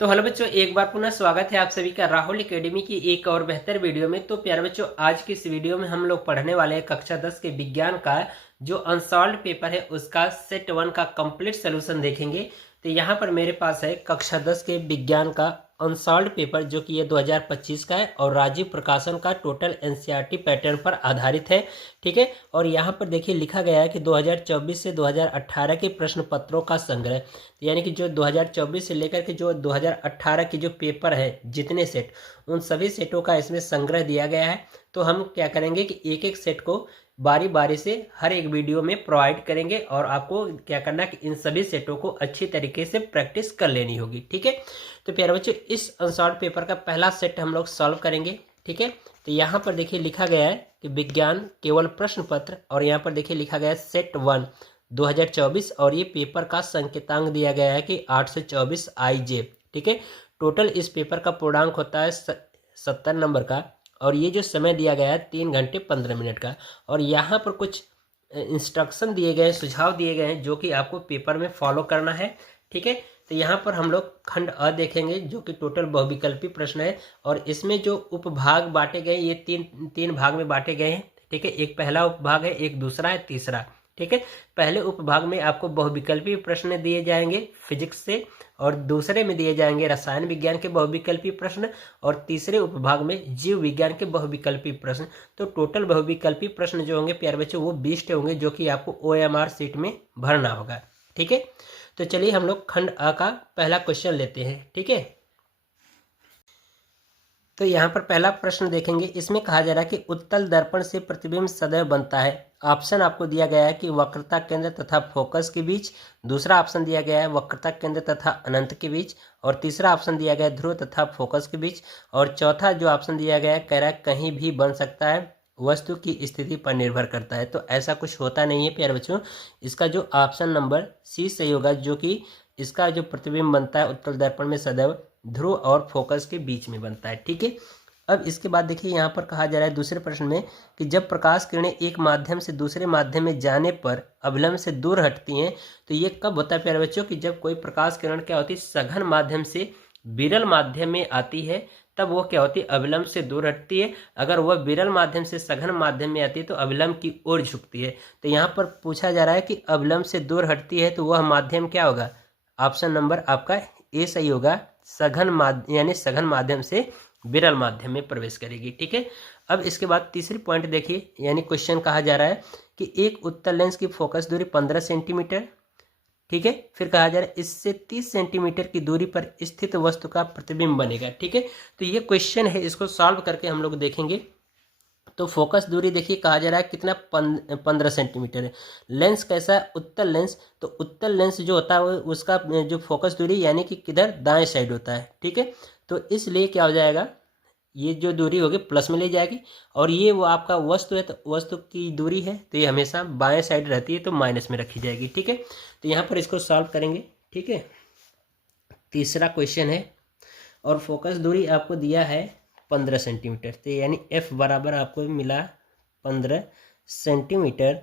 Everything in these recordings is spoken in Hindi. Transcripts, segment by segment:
तो हेलो बच्चों, एक बार पुनः स्वागत है आप सभी का राहुल एकेडमी की एक और बेहतर वीडियो में। तो प्यारे बच्चों, आज की इस वीडियो में हम लोग पढ़ने वाले हैं कक्षा 10 के विज्ञान का जो अनसॉल्व्ड पेपर है उसका सेट 1 का कंप्लीट सोल्यूशन देखेंगे। तो यहाँ पर मेरे पास है कक्षा 10 के विज्ञान का अनसॉल्व्ड पेपर जो कि ये 2025 का है और राजीव प्रकाशन का टोटल एनसीईआरटी पैटर्न पर आधारित है। ठीक है, और यहाँ पर देखिए लिखा गया है कि 2024 से 2018 के प्रश्न पत्रों का संग्रह, यानी कि जो 2024 से लेकर के जो 2018 के जो पेपर है जितने सेट, उन सभी सेटों का इसमें संग्रह दिया गया है। तो हम क्या करेंगे कि एक एक सेट को बारी बारी से हर एक वीडियो में प्रोवाइड करेंगे और आपको क्या करना है कि इन सभी सेटों को अच्छी तरीके से प्रैक्टिस कर लेनी होगी। ठीक है, तो प्यारे बच्चों, इस अनसॉल्व्ड पेपर का पहला सेट हम लोग सॉल्व करेंगे। ठीक है, तो यहाँ पर देखिए लिखा गया है कि विज्ञान केवल प्रश्न पत्र, और यहाँ पर देखिए लिखा गया है सेट 1 2024, और ये पेपर का संकेतांक दिया गया है कि 824 IJ। ठीक है, टोटल इस पेपर का पूर्णांक होता है 70 नंबर का, और ये जो समय दिया गया है 3 घंटे 15 मिनट का। और यहाँ पर कुछ इंस्ट्रक्शन दिए गए हैं, सुझाव दिए गए हैं जो कि आपको पेपर में फॉलो करना है। ठीक है, तो यहाँ पर हम लोग खंड अ देखेंगे जो कि टोटल बहुविकल्पी प्रश्न है, और इसमें जो उपभाग बांटे गए ये तीन भाग में बांटे गए हैं। ठीक है, एक पहला उपभाग है, एक दूसरा है, तीसरा। ठीक है, पहले उपभाग में आपको बहुविकल्पी प्रश्न दिए जाएंगे फिजिक्स से, और दूसरे में दिए जाएंगे रसायन विज्ञान के बहुविकल्पी प्रश्न, और तीसरे उपभाग में जीव विज्ञान के बहुविकल्पी प्रश्न। तो टोटल बहुविकल्पी प्रश्न जो होंगे प्यारे बच्चों वो 20 होंगे जो कि आपको OMR सीट में भरना होगा। ठीक है, तो चलिए हम लोग खंड अ का पहला क्वेश्चन लेते हैं। ठीक है, तो यहाँ पर पहला प्रश्न देखेंगे। इसमें कहा जा रहा है कि उत्तल दर्पण से प्रतिबिंब सदैव बनता है। ऑप्शन आपको दिया गया है कि वक्रता केंद्र तथा फोकस के बीच, दूसरा ऑप्शन दिया गया है वक्रता केंद्र तथा अनंत के बीच, और तीसरा ऑप्शन दिया गया है ध्रुव तथा फोकस के बीच, और चौथा जो ऑप्शन दिया गया है कह रहा है कहीं भी बन सकता है, वस्तु की स्थिति पर निर्भर करता है। तो ऐसा कुछ होता नहीं है प्यारे बच्चों। इसका जो ऑप्शन नंबर सी सही होगा, जो कि इसका जो प्रतिबिंब बनता है उत्तल दर्पण में सदैव ध्रुव और फोकस के बीच में बनता है। ठीक है, अब इसके बाद देखिए यहाँ पर कहा जा रहा है दूसरे प्रश्न में कि जब प्रकाश किरणें एक माध्यम से दूसरे माध्यम में जाने पर अभिलंब से दूर हटती हैं, तो ये कब होता है प्यारे बच्चों कि जब कोई प्रकाश किरण क्या होती है सघन माध्यम से विरल माध्यम में आती है, तब वो क्या होती है अभिलंब से दूर हटती है। अगर वह विरल माध्यम से सघन माध्यम में आती है तो अभिलंब की ओर झुकती है। तो यहाँ पर पूछा जा रहा है कि अभिलंब से दूर हटती है तो वह माध्यम क्या होगा। ऑप्शन नंबर आपका ए सही होगा, सघन माध्यम, यानी सघन माध्यम से विरल माध्यम में प्रवेश करेगी। ठीक है, अब इसके बाद तीसरी पॉइंट देखिए, यानी क्वेश्चन कहा जा रहा है कि एक उत्तल लेंस की फोकस दूरी 15 सेंटीमीटर। ठीक है, फिर कहा जा रहा है इससे 30 सेंटीमीटर की दूरी पर स्थित वस्तु का प्रतिबिंब बनेगा। ठीक है, तो ये क्वेश्चन है, इसको सॉल्व करके हम लोग देखेंगे। तो फोकस दूरी देखिए कहा जा रहा है कितना 15 सेंटीमीटर है। लेंस कैसा है, उत्तल लेंस, तो उत्तल लेंस जो होता है उसका जो फोकस दूरी यानी कि किधर दाएं साइड होता है। ठीक है, तो इसलिए क्या हो जाएगा, ये जो दूरी होगी प्लस में ले जाएगी, और ये वो आपका वस्तु है तो वस्तु की दूरी है तो ये हमेशा बाएं साइड रहती है तो माइनस में रखी जाएगी। ठीक है, तो यहाँ पर इसको सॉल्व करेंगे। ठीक है, तीसरा क्वेश्चन है और फोकस दूरी आपको दिया है 15 सेंटीमीटर, तो यानी F बराबर आपको मिला 15 सेंटीमीटर,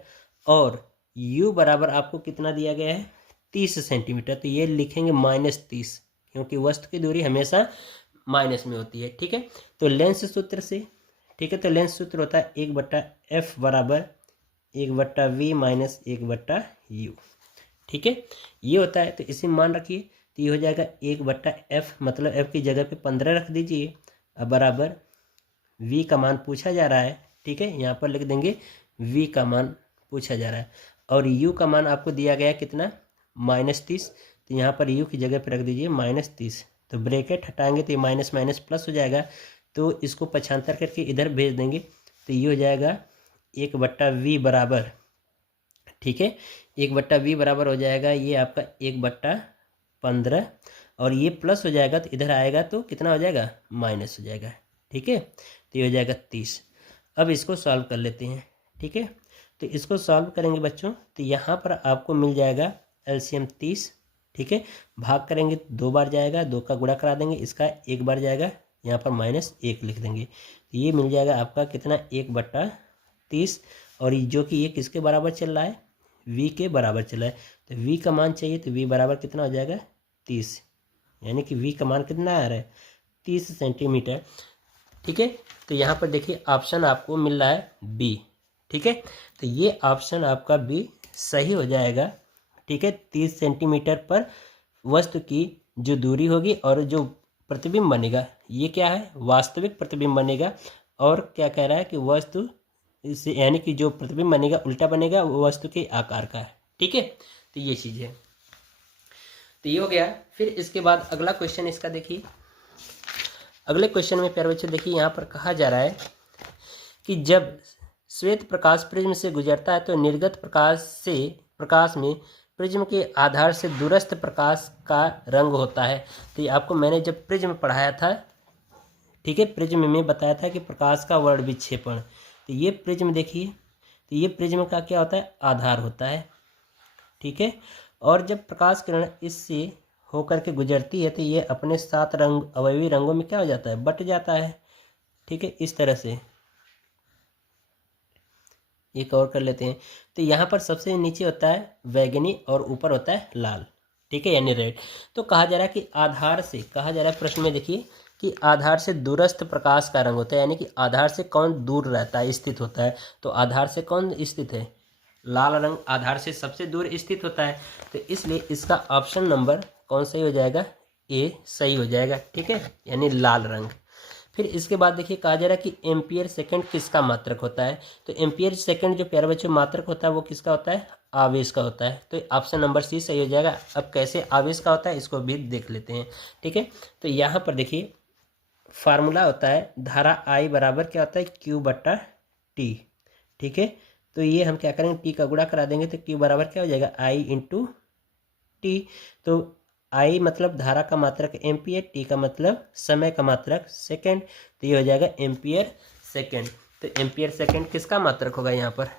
और U बराबर आपको कितना दिया गया है 30 सेंटीमीटर। तो ये लिखेंगे -30, क्योंकि वस्तु की दूरी हमेशा माइनस में होती है। ठीक है, तो लेंस सूत्र से, ठीक है, तो लेंस सूत्र होता है 1/F बराबर 1/V माइनस 1/U। ठीक है, ये होता है, तो इसे मान रखिए, तो ये हो जाएगा 1/F, मतलब F की जगह पे 15 रख दीजिए, अब बराबर V का मान पूछा जा रहा है। ठीक है, यहाँ पर लिख देंगे V का मान पूछा जा रहा है, और U का मान आपको दिया गया कितना -30, तो यहाँ पर U की जगह पे रख दीजिए -30, तो ब्रैकेट हटाएंगे तो ये माइनस माइनस प्लस हो जाएगा, तो इसको पक्षांतर करके इधर भेज देंगे, तो ये हो जाएगा 1/V बराबर, ठीक है, 1/V बराबर हो जाएगा ये आपका 1/15, और ये प्लस हो जाएगा तो इधर आएगा तो कितना हो जाएगा माइनस हो जाएगा। ठीक है, तो ये हो जाएगा 30। अब इसको सॉल्व कर लेते हैं। ठीक है, तो इसको सॉल्व करेंगे बच्चों, तो यहाँ पर आपको मिल जाएगा LCM 30। ठीक है, भाग करेंगे 2 बार जाएगा, 2 का गुणा करा देंगे, इसका 1 बार जाएगा, यहाँ पर -1 लिख देंगे, तो ये मिल जाएगा आपका कितना 1/30, और जो कि ये किसके बराबर चल रहा है V के बराबर चल रहा है, तो V का मान चाहिए, तो V बराबर कितना हो जाएगा 30। यानी कि V का मान कितना आ रहा है 30 सेंटीमीटर। ठीक है, तो यहाँ पर देखिए ऑप्शन आपको मिल रहा है बी। ठीक है, तो ये ऑप्शन आपका बी सही हो जाएगा। ठीक है, 30 सेंटीमीटर पर वस्तु की जो दूरी होगी और जो प्रतिबिंब बनेगा ये क्या है, वास्तविक प्रतिबिंब बनेगा। और क्या कह रहा है कि वस्तु इससे यानी कि जो प्रतिबिंब बनेगा उल्टा बनेगा, वो वस्तु के आकार का है। ठीक है, तो ये चीज़ है। तो ये हो गया। फिर इसके बाद अगला क्वेश्चन इसका देखिए। अगले क्वेश्चन में प्यारे बच्चों देखिए, यहाँ पर कहा जा रहा है कि जब श्वेत प्रकाश प्रिज्म से गुजरता है तो निर्गत प्रकाश में प्रिज्म के आधार से दूरस्थ प्रकाश का रंग होता है। तो ये आपको मैंने जब प्रिज्म पढ़ाया था, ठीक है, प्रिज्म में बताया था कि प्रकाश का वर्ण विक्षेपण। तो ये प्रिज्म देखिए, तो ये प्रिज्म का क्या होता है, आधार होता है। ठीक है, और जब प्रकाश किरण इससे होकर के गुजरती है तो ये अपने 7 रंग अवयवी रंगों में क्या हो जाता है, बट जाता है। ठीक है, इस तरह से ये कवर कर लेते हैं। तो यहाँ पर सबसे नीचे होता है बैगनी और ऊपर होता है लाल। ठीक है, यानी रेड। तो कहा जा रहा है कि आधार से, कहा जा रहा है प्रश्न में देखिए कि आधार से दूरस्थ प्रकाश का रंग होता है, यानी कि आधार से कौन दूर रहता है, स्थित होता है। तो आधार से कौन स्थित है, लाल रंग आधार से सबसे दूर स्थित होता है। तो इसलिए इसका ऑप्शन नंबर कौन सही हो जाएगा, ए सही हो जाएगा। ठीक है, यानी लाल रंग। फिर इसके बाद देखिए कहा जा रहा है कि एम्पियर सेकंड किसका मात्रक होता है। तो एम्पियर सेकंड जो प्यारे बच्चों मात्रक होता है वो किसका होता है, आवेश का होता है। तो ऑप्शन नंबर सी सही हो जाएगा। अब कैसे आवेश का होता है इसको भी देख लेते हैं। ठीक है, तो यहाँ पर देखिए फार्मूला होता है धारा आई बराबर क्या होता है, क्यू बट्टा टी। ठीक है, तो ये हम क्या करेंगे, टी का गुणा करा देंगे तो क्यू बराबर क्या हो जाएगा, आई इंटू टी। तो आई मतलब धारा का मात्रक एम्पियर, टी का मतलब समय का मात्रक सेकंड। तो ये हो जाएगा एम्पियर सेकंड। तो एम्पियर सेकंड किसका मात्रक होगा, यहाँ पर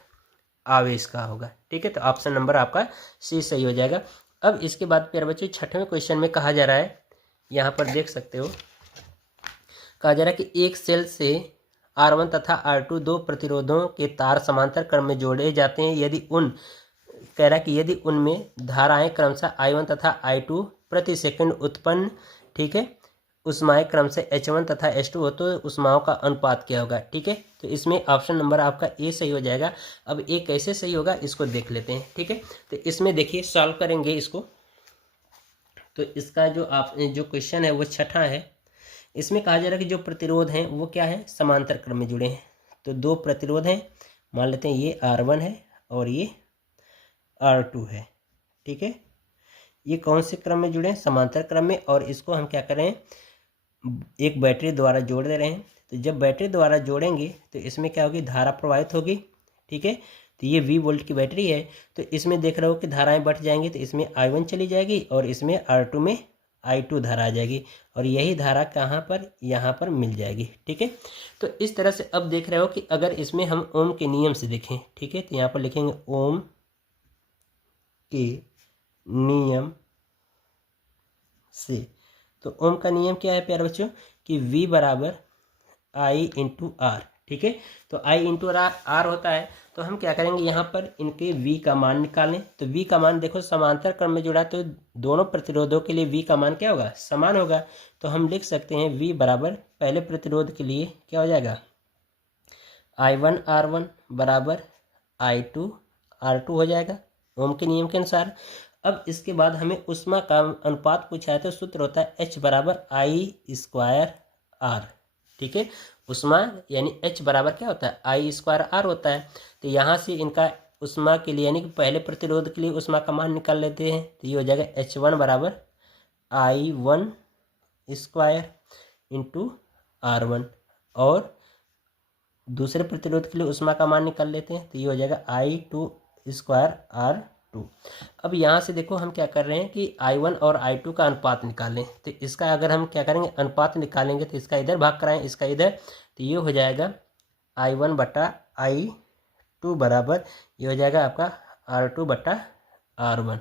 आवेश का होगा। ठीक है, तो ऑप्शन नंबर आपका सी सही हो जाएगा। अब इसके बाद प्यारे बच्चों 6वें क्वेश्चन में कहा जा रहा है, यहाँ पर देख सकते हो, कहा जा रहा है कि एक सेल से R1 तथा R2 दो प्रतिरोधों के तार समांतर क्रम में जोड़े जाते हैं। कह रहा है कि यदि उनमें धाराएं क्रमशः I1 तथा I2 प्रति सेकंड उत्पन्न, ठीक है, उष्माएं क्रमशः H1 तथा H2 हो तो उष्माओं का अनुपात क्या होगा। ठीक है, तो इसमें ऑप्शन नंबर आपका ए सही हो जाएगा। अब ए कैसे सही होगा इसको देख लेते हैं। ठीक है, तो इसमें देखिए सॉल्व करेंगे इसको। तो इसका जो क्वेश्चन है वो 6ठा है। इसमें कहा जा रहा है कि जो प्रतिरोध हैं वो क्या है, समांतर क्रम में जुड़े हैं। तो दो प्रतिरोध हैं, मान लेते हैं ये R1 है और ये R2 है। ठीक है, ये कौन से क्रम में जुड़े हैं, समांतर क्रम में। और इसको हम क्या करें, एक बैटरी द्वारा जोड़ दे रहे हैं। तो जब बैटरी द्वारा जोड़ेंगे तो इसमें क्या होगी, धारा प्रवाहित होगी। ठीक है, तो ये V वोल्ट की बैटरी है। तो इसमें देख रहे हो कि धाराएं बढ़ जाएंगी, तो इसमें I1 चली जाएगी और इसमें R2 में I2 धारा आ जाएगी। और यही धारा कहाँ पर, यहाँ पर मिल जाएगी। ठीक है, तो इस तरह से अब देख रहे हो कि अगर इसमें हम ओम के नियम से देखें, ठीक है, तो यहाँ पर लिखेंगे ओम के नियम से। तो ओम का नियम क्या है प्यारे बच्चों, कि V बराबर I इंटू आर। ठीक है, तो I इंटू आर होता है। तो हम क्या करेंगे, यहाँ पर इनके V का मान निकालें। तो V का मान देखो समांतर क्रम में जुड़ा है, तो दोनों प्रतिरोधों के लिए V का मान क्या होगा, समान होगा। तो हम लिख सकते हैं V बराबर पहले प्रतिरोध के लिए क्या हो जाएगा, I1 R1 बराबर I2 R2 हो जाएगा ओम के नियम के अनुसार। अब इसके बाद हमें उष्मा का अनुपात पूछा है, तो सूत्र होता है H बराबर I स्क्वायर R। ठीक है, उष्मा यानी H बराबर क्या होता है, I स्क्वायर R होता है। तो यहाँ से इनका उष्मा के लिए यानी कि पहले प्रतिरोध के लिए उष्मा का मान निकाल लेते हैं। तो ये हो जाएगा H1 बराबर I1 स्क्वायर इंटू R1। और दूसरे प्रतिरोध के लिए उष्मा का मान निकाल लेते हैं। तो ये हो जाएगा I2 स्क्वायर R2। अब यहाँ से देखो हम क्या कर रहे हैं कि I1 और I2 का अनुपात निकालें। तो इसका अगर हम क्या करेंगे, अनुपात निकालेंगे तो इसका इधर भाग कराएं, इसका इधर। तो ये हो जाएगा I1 बटा I2 बराबर ये हो जाएगा आपका R2 बटा R1,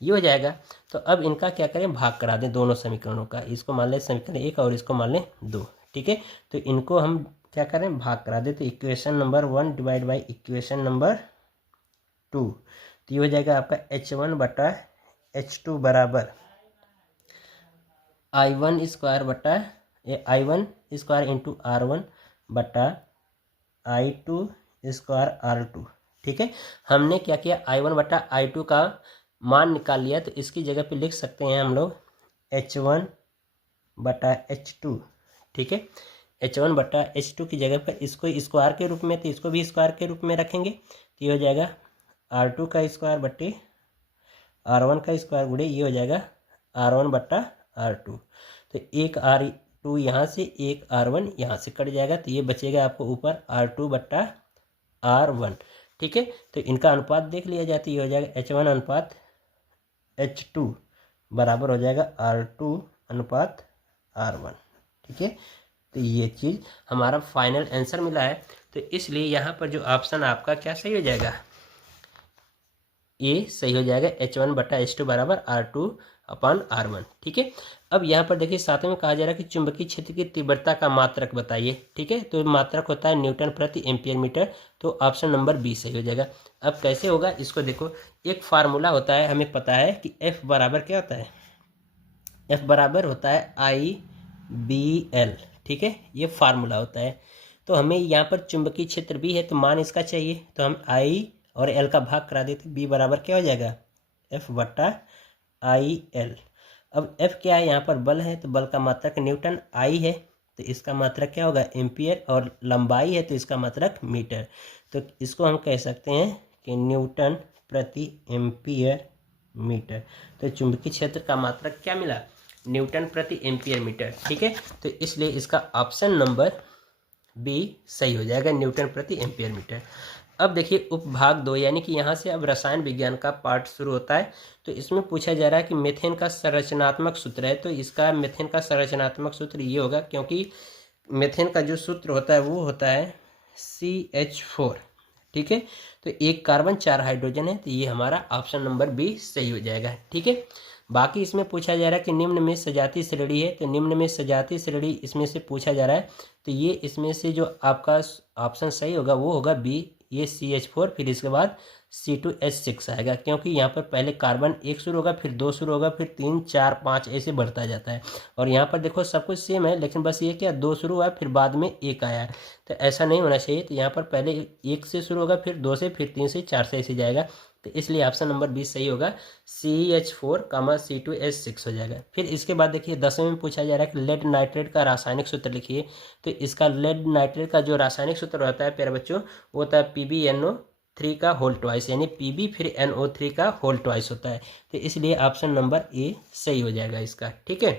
ये हो जाएगा। तो अब इनका क्या करें, भाग करा दें दोनों समीकरणों का। इसको मान लें समीकरण 1 और इसको मान लें 2। ठीक है, तो इनको हम क्या करें, भाग करा दें। तो equation number 1 divide by equation number 2। तो ये हो जाएगा आपका H1 बटा H2 बराबर I1² बटा I1² इंटू R1 बटा I2² R2। ठीक है, हमने क्या किया, I1 बटा I2 का मान निकाल लिया, तो इसकी जगह पे लिख सकते हैं हम लोग H1 बटा H2। ठीक है, H1 बटा H2 की जगह पर इसको स्क्वायर के रूप में, तो इसको भी स्क्वायर के रूप में रखेंगे, तो ये हो जाएगा R2 का स्क्वायर बटे R1 का स्क्वायर गुणे ये हो जाएगा R1 बटा R2। तो एक R2 यहाँ से, एक R1 यहाँ से कट जाएगा, तो ये बचेगा आपको ऊपर R2 बटा R1। ठीक है, तो इनका अनुपात देख लिया जाए, तो ये हो जाएगा H1 अनुपात H2 बराबर हो जाएगा R2 अनुपात R1। ठीक है, तो ये चीज़ हमारा फाइनल आंसर मिला है। तो इसलिए यहाँ पर जो ऑप्शन आपका क्या सही हो जाएगा, ये सही हो जाएगा, H1 बटा H2 बराबर R2 अपॉन R1। ठीक है, अब यहाँ पर देखिए साथ में कहा जा रहा है कि चुंबकीय क्षेत्र की तीव्रता का मात्रक बताइए। ठीक है, तो मात्रक होता है न्यूटन प्रति एम्पियर मीटर, तो ऑप्शन नंबर बी सही हो जाएगा। अब कैसे होगा इसको देखो, एक फार्मूला होता है, हमें पता है कि F बराबर क्या होता है, F बराबर होता है IBL। ठीक है, ये फार्मूला होता है। तो हमें यहाँ पर चुंबकीय क्षेत्र भी है, तो मान इसका चाहिए, तो हम I और L का भाग करा देते, B बराबर क्या हो जाएगा, F बटा IL। अब F क्या है, यहाँ पर बल है, तो बल का मात्रक न्यूटन, I है तो इसका मात्रक क्या होगा एम्पियर, और लंबाई है तो इसका मात्रक मीटर। तो इसको हम कह सकते हैं कि न्यूटन प्रति एम्पियर मीटर। तो चुंबकीय क्षेत्र का मात्रक क्या मिला, न्यूटन प्रति एम्पियर मीटर। ठीक है, तो इसलिए इसका ऑप्शन नंबर बी सही हो जाएगा, न्यूटन प्रति एम्पियर मीटर। अब देखिए उपभाग 2, यानी कि यहाँ से अब रसायन विज्ञान का पार्ट शुरू होता है। तो इसमें पूछा जा रहा है कि मेथेन का संरचनात्मक सूत्र है, तो इसका मेथेन का संरचनात्मक सूत्र ये होगा, क्योंकि मेथेन का जो सूत्र होता है वो होता है CH4। ठीक है, तो एक कार्बन 4 हाइड्रोजन है, तो ये हमारा ऑप्शन नंबर बी सही हो जाएगा। ठीक है, बाकी इसमें पूछा जा रहा है कि निम्न में सजातीय श्रेणी है, तो निम्न में सजातीय श्रेणी इसमें से पूछा जा रहा है, तो ये इसमें से जो आपका ऑप्शन सही होगा वो होगा बी, ये CH4, फिर इसके बाद C2H6 आएगा, क्योंकि यहाँ पर पहले कार्बन 1 शुरू होगा, फिर 2 शुरू होगा, फिर 3 4 5 ऐसे बढ़ता जाता है। और यहाँ पर देखो सब कुछ सेम है, लेकिन बस ये क्या 2 शुरू हुआ फिर बाद में 1 आया, तो ऐसा नहीं होना चाहिए। तो यहाँ पर पहले 1 से शुरू होगा, फिर 2 से, फिर 3 से, 4 से ऐसे जाएगा, तो इसलिए ऑप्शन नंबर 20 सही होगा, CH4, C2H6 हो जाएगा। फिर इसके बाद देखिए 10वें में पूछा जा रहा है कि लेड नाइट्रेट का रासायनिक सूत्र लिखिए। तो इसका लेड नाइट्रेट का जो रासायनिक सूत्र होता है प्यारे बच्चों, वो होता है PbNO3 का होल ट्वाइस, यानी Pb फिर NO3 का होल ट्वाइस होता है, तो इसलिए ऑप्शन नंबर ए सही हो जाएगा इसका। ठीक है,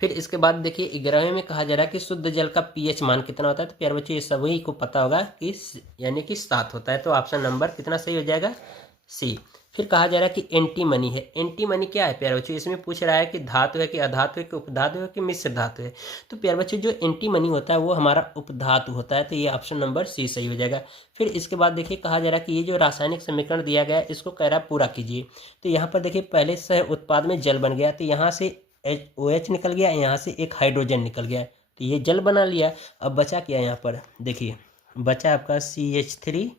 फिर इसके बाद देखिए 11वें में कहा जा रहा है कि शुद्ध जल का pH मान कितना होता है, तो प्यारे बच्चों ये सभी को पता होगा कि यानी कि 7 होता है, तो ऑप्शन नंबर कितना सही हो जाएगा, सी। फिर कहा जा रहा है कि एंटी मनी है। एंटी मनी क्या है प्यारे बच्चों, इसमें पूछ रहा है कि धातु है कि अधातु है कि उपधातु है कि मिश्र धातु है। तो प्यारे बच्चों जो एंटी मनी होता है वो हमारा उपधातु होता है, तो ये ऑप्शन नंबर सी सही हो जाएगा। फिर इसके बाद देखिए कहा जा रहा है कि ये जो रासायनिक समीकरण दिया गया है इसको कह रहा है पूरा कीजिए। तो यहाँ पर देखिए पहले सह उत्पाद में जल बन गया, तो यहाँ से OH निकल गया, यहाँ से एक हाइड्रोजन निकल गया, तो ये जल बना लिया। अब बचा क्या यहाँ पर देखिए, बचा आपका CH3,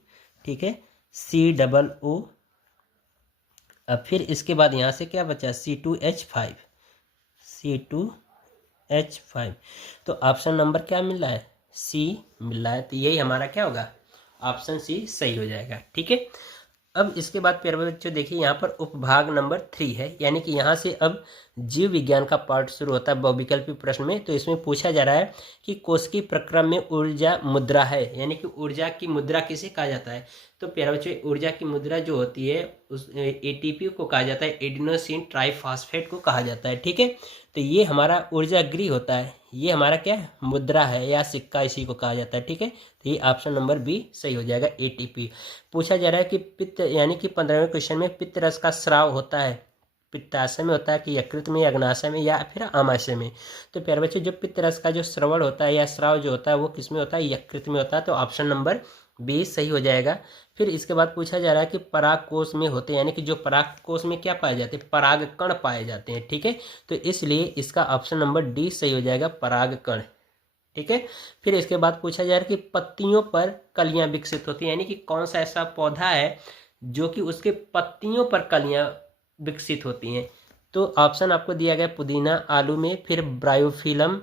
ठीक है, COO। अब फिर इसके बाद यहाँ से क्या बचा C2H5, C2H5। तो ऑप्शन नंबर क्या मिल रहा है, सी मिल रहा है, तो यही हमारा क्या होगा, ऑप्शन सी सही हो जाएगा। ठीक है, अब इसके बाद प्यारे बच्चों देखिए यहाँ पर उपभाग नंबर 3 है, यानी कि यहाँ से अब जीव विज्ञान का पार्ट शुरू होता है बहुविकल्पी प्रश्न में। तो इसमें पूछा जा रहा है कि कोशिकीय प्रक्रम में ऊर्जा मुद्रा है, यानी कि ऊर्जा की मुद्रा किसे कहा जाता है। तो प्यारे बच्चों ऊर्जा की मुद्रा जो होती है उस ATP को कहा जाता है, एडिनोसिन ट्राइफॉस्फेट को कहा जाता है। ठीक है, तो ये हमारा ऊर्जा गृह होता है, ये हमारा क्या मुद्रा है या सिक्का, इसी को कहा जाता है। ठीक है, तो ये ऑप्शन नंबर बी सही हो जाएगा, ATP। पूछा जा रहा है कि पित्त, यानी कि 15वें क्वेश्चन में पित्त रस का स्राव होता है, पित्ताशय में होता है कि यकृत में, अग्नाशय में या फिर आमाशय में। तो प्यारे बच्चों जो पित्त रस का जो श्रवण होता है या स्राव जो होता है वो किस में होता है, यकृत में होता है, तो ऑप्शन नंबर बी सही हो जाएगा। फिर इसके बाद पूछा जा रहा है कि पराग कोश में होते हैं, यानी कि जो पराग कोश में क्या पाए जाते हैं, पराग कण पाए जाते हैं। ठीक है, तो इसलिए इसका ऑप्शन नंबर डी सही हो जाएगा, पराग कण। ठीक है, फिर इसके बाद पूछा जा रहा है कि पत्तियों पर कलियां विकसित होती हैं, यानी कि कौन सा ऐसा पौधा है जो कि उसके पत्तियों पर कलियां विकसित होती हैं। तो ऑप्शन आपको दिया गया पुदीना, आलू में, फिर ब्रायोफिलम,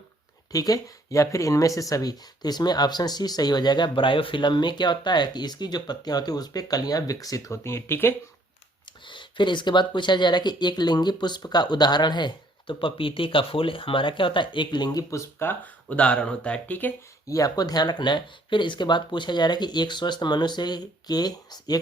ठीक है, या फिर इनमें से सभी। तो इसमें ऑप्शन सी सही हो जाएगा। ब्रायोफिलम में क्या होता है कि इसकी जो पत्तियां होती है उस पर कलियां विकसित होती हैं, ठीक है। फिर इसके बाद पूछा जा रहा है कि एक लिंगी पुष्प का उदाहरण है। तो पपीते का फूल हमारा क्या होता है, एक लिंगी पुष्प का उदाहरण होता है, ठीक है, ये आपको ध्यान रखना है। फिर इसके बाद पूछा जा रहा है कि एक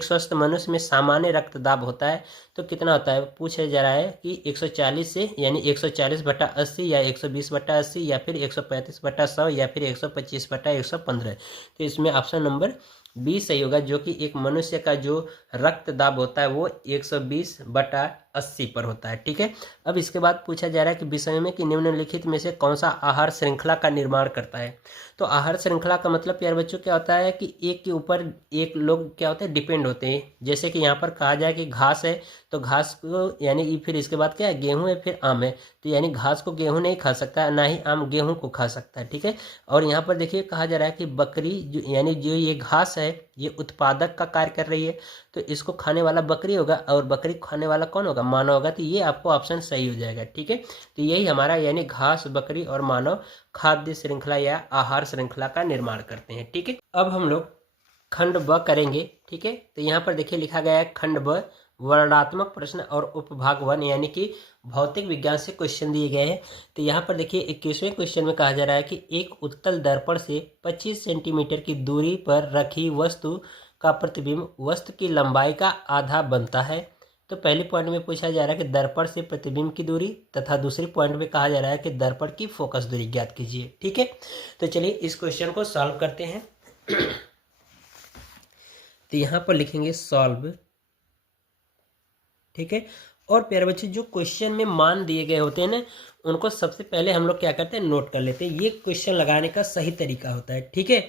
स्वस्थ मनुष्य में सामान्य रक्तदाब होता है तो कितना होता है। पूछा जा रहा है कि 140 से, यानी 140/80 या 120/80 या फिर 135/100 या फिर 125/115। तो इसमें ऑप्शन नंबर बी सही होगा, जो कि एक मनुष्य का जो रक्तदाब होता है वो 120/80 पर होता है, ठीक है। अब इसके बाद पूछा जा रहा है कि विषय में कि निम्नलिखित में से कौन सा आहार श्रृंखला का निर्माण करता है। तो आहार श्रृंखला का मतलब प्यारे बच्चों क्या होता है कि एक के ऊपर एक लोग क्या होते हैं, डिपेंड होते हैं। जैसे कि यहाँ पर कहा जाए कि घास है तो घास को, यानी फिर इसके बाद क्या है, गेहूं है, फिर आम है। तो यानी घास को गेहूं नहीं खा सकता, ना ही आम गेहूं को खा सकता है, ठीक है। और यहाँ पर देखिए कहा जा रहा है कि बकरी यानी जो ये घास है ये उत्पादक का कार्य कर रही है, तो इसको खाने वाला बकरी होगा और बकरी खाने वाला कौन होगा, मानव होगा। तो ये आपको ऑप्शन सही हो जाएगा, ठीक है। तो यही हमारा यानी घास, बकरी और मानव खाद्य श्रृंखला या आहार श्रृंखला का निर्माण करते हैं, ठीक है। अब हम लोग खंड ब करेंगे, ठीक है। तो यहाँ पर देखिए लिखा गया है खंड ब, वर्णनात्मक प्रश्न और उपभाग 1, यानी कि भौतिक विज्ञान से क्वेश्चन दिए गए हैं। तो यहाँ पर देखिए 21वें क्वेश्चन में कहा जा रहा है कि एक उत्तल दर्पण से 25 सेंटीमीटर की दूरी पर रखी वस्तु का प्रतिबिंब वस्तु की लंबाई का आधा बनता है। तो पहले पॉइंट में पूछा जा रहा है कि दर्पण से प्रतिबिंब की दूरी, तथा दूसरे पॉइंट में कहा जा रहा है कि दर्पण की फोकस दूरी ज्ञात कीजिए, ठीक है। तो चलिए इस क्वेश्चन को सॉल्व करते हैं। तो यहाँ पर लिखेंगे सॉल्व, ठीक है। और प्यारे बच्चे जो क्वेश्चन में मान दिए गए होते हैं ना, उनको सबसे पहले हम लोग क्या करते हैं, नोट कर लेते हैं। ये क्वेश्चन लगाने का सही तरीका होता है, ठीक है।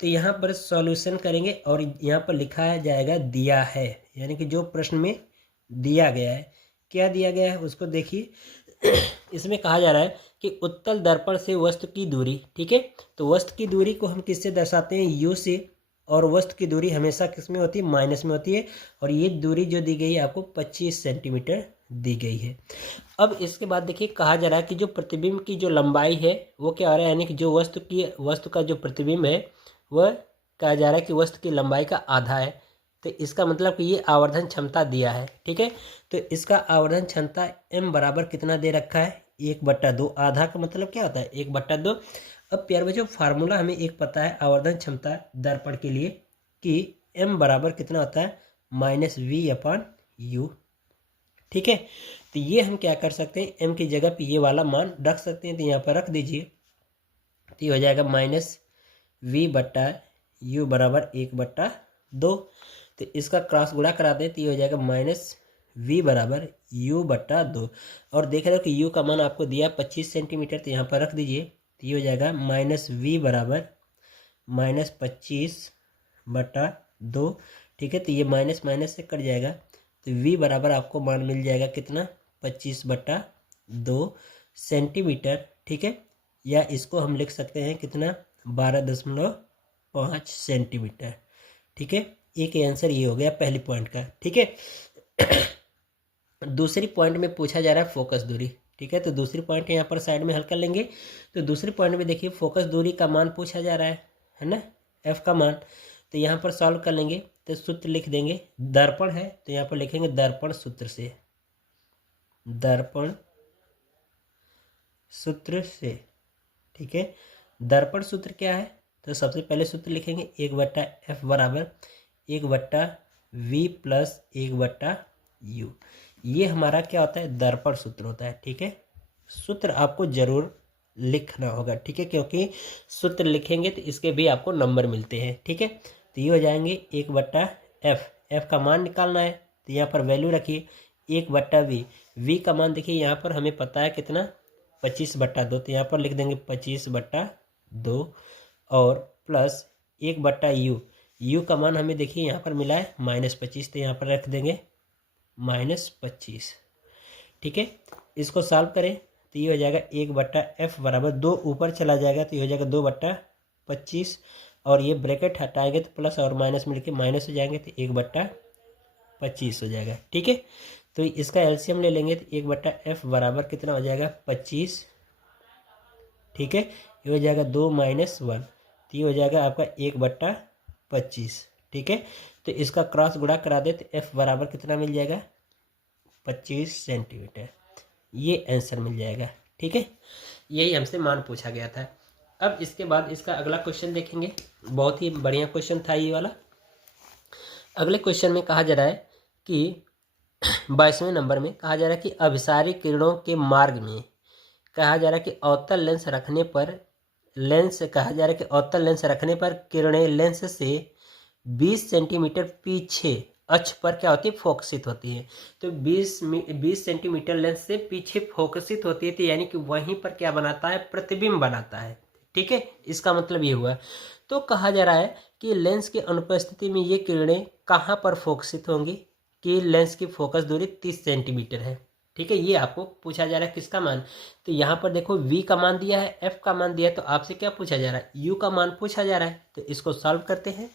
तो यहाँ पर सॉल्यूशन करेंगे और यहाँ पर लिखा जाएगा दिया है, यानी कि जो प्रश्न में दिया गया है, क्या दिया गया है उसको देखिए। इसमें कहा जा रहा है कि उत्तल दर्पण से वस्तु की दूरी, ठीक है। तो वस्तु की दूरी को हम किससे दर्शाते हैं, यू से, और वस्तु की दूरी हमेशा किस में होती है, माइनस में होती है। और ये दूरी जो दी गई है आपको 25 सेंटीमीटर दी गई है। अब इसके बाद देखिए कहा जा रहा है कि जो प्रतिबिंब की जो लंबाई है वो क्या आ रहा है, यानी कि जो वस्तु का जो प्रतिबिंब है वह कहा जा रहा है कि वस्तु की लंबाई का आधा है। तो इसका मतलब कि ये आवर्धन क्षमता दिया है, ठीक है। तो इसका आवर्धन क्षमता m बराबर कितना दे रखा है, 1/2। आधा का मतलब क्या होता है, 1/2। अब प्यारे बच्चों फार्मूला हमें एक पता है आवर्धन क्षमता दर्पण के लिए कि m बराबर कितना होता है, -v/u, ठीक है। तो ये हम क्या कर सकते हैं, m की जगह पे ये वाला मान रख सकते हैं। तो यहाँ पर रख दीजिए, तो ये हो जाएगा -v/u बराबर 1/2। तो इसका क्रॉस गुणा करा दें तो ये हो जाएगा -v बराबर u/2। और देख रहे हो कि u का मान आपको दिया 25 सेंटीमीटर, तो यहाँ पर रख दीजिए। तो ये हो जाएगा -v बराबर -25/2, ठीक है। तो ये माइनस माइनस से कट जाएगा, तो v बराबर आपको मान मिल जाएगा कितना, 25/2 सेंटीमीटर, ठीक है। या इसको हम लिख सकते हैं कितना, 12.5 सेंटीमीटर, ठीक है। एक आंसर ये हो गया पहली पॉइंट का, ठीक है। दूसरी पॉइंट में पूछा जा रहा है फोकस दूरी, ठीक है। तो दूसरी पॉइंट यहाँ पर साइड में हल कर लेंगे। तो दूसरी पॉइंट में देखिए फोकस दूरी का मान पूछा जा रहा है ना, f का मान। तो यहाँ पर सॉल्व कर लेंगे, तो सूत्र लिख देंगे। दर्पण है तो यहाँ पर लिखेंगे दर्पण सूत्र से, दर्पण सूत्र से, ठीक है। दर्पण सूत्र क्या है, तो सबसे पहले सूत्र लिखेंगे 1/f बराबर 1/v प्लस 1/u। ये हमारा क्या होता है, दर्पण सूत्र होता है, ठीक है। सूत्र आपको जरूर लिखना होगा, ठीक है, क्योंकि सूत्र लिखेंगे तो इसके भी आपको नंबर मिलते हैं, ठीक है। तो ये हो जाएंगे 1/f, f का मान निकालना है तो यहाँ पर वैल्यू रखिए 1/v। v का मान देखिए यहाँ पर हमें पता है कितना, 25/2, तो यहाँ पर लिख देंगे 25/2 और प्लस 1/u। u का मान हमें देखिए यहाँ पर मिला है -25, तो यहाँ पर रख देंगे -25, ठीक है। इसको सॉल्व करें तो ये हो जाएगा 1/f बराबर 2 ऊपर चला जाएगा तो ये हो जाएगा 2/25, और ये ब्रैकेट हटाएंगे तो प्लस और माइनस मिलके माइनस हो जाएंगे, तो 1/25 हो जाएगा, ठीक है। तो इसका एलसीएम ले लेंगे तो 1/f बराबर कितना हो जाएगा 25। ठीक है, ये हो जाएगा 2 - 1, तो ये हो जाएगा आपका 1/25। ठीक है, तो इसका क्रॉस गुणा करा दे तो f बराबर कितना मिल जाएगा 25 सेंटीमीटर। ये आंसर मिल जाएगा। ठीक है, यही हमसे मान पूछा गया था। अब इसके बाद इसका अगला क्वेश्चन देखेंगे। बहुत ही बढ़िया क्वेश्चन था ये वाला। अगले क्वेश्चन में कहा जा रहा है कि 22वें नंबर में कहा जा रहा है कि अभिसारी किरणों के मार्ग में कहा जा रहा है कि अवतल लेंस रखने पर किरणें लेंस से 20 सेंटीमीटर पीछे अक्ष पर क्या होती है फोकसित होती है। तो 20 सेंटीमीटर लेंस से पीछे फोकसित होती है, तो यानी कि वहीं पर क्या बनाता है प्रतिबिंब बनाता है। ठीक है, इसका मतलब ये हुआ। तो कहा जा रहा है कि लेंस की अनुपस्थिति में ये किरणें कहाँ पर फोकसित होंगी कि लेंस की फोकस दूरी 30 सेंटीमीटर है। ठीक है, ये आपको पूछा जा रहा है किसका मान। तो यहाँ पर देखो v का मान दिया है, f का मान दिया है, तो आपसे क्या पूछा जा रहा है u का मान पूछा जा रहा है। तो इसको सॉल्व करते हैं।